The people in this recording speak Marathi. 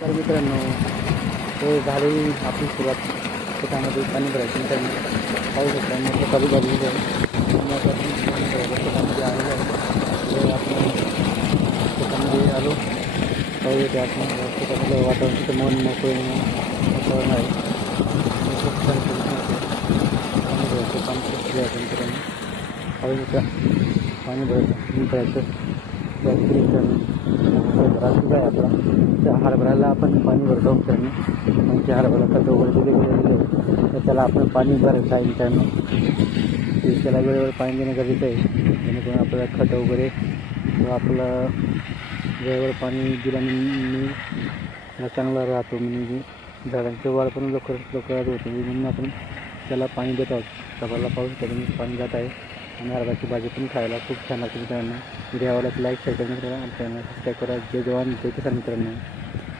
तर मित्रांनो, हे झाली आपली सुरुवात. शेतामध्ये पाणी भरायचं मित्रांनो. पाहू शकता मोठं कधी भरलेलं आहे आणि आता आपण पाणी भरायला शेतामध्ये आलेलं आहे. हे आपण शेतामध्ये आलो. पाहू येते आपण शेतामध्ये वातावरण तिथं मन मोकळं वातावरण आहे. खूप छान पाणी भरायचं काम खूप आहे मित्रांनो. पाहू शकता पाणी भरायचं रात्री आहे आपला. त्या हरभऱ्याला आपण पाणी भरतो मित्रांनो. मग त्या हरभरा खत वगैरे दिले गेलेले आहे, तर त्याला आपण पाणी भरायचं आहे मित्रांनो. त्याला वेळेवर पाणी देणं गरजेचं आहे, जेणेकरून आपल्याला खत वगैरे किंवा आपलं वेळेवर पाणी दिल्याने चांगला राहतो. म्हणजे झाडांची वाढ पण लवकर होते, म्हणून आपण त्याला पाणी देत आहोत. सभाला पाऊस करून पाणी जात आहे आणि हरभऱ्याची भाजी पण खायला खूप छान लागते मित्रांनो. व्हिडिओ आवडल्यास लाईक शेअर करा मित्रांनो. सबस्क्राईब करा. जय जवान जय किसान मित्रांनो.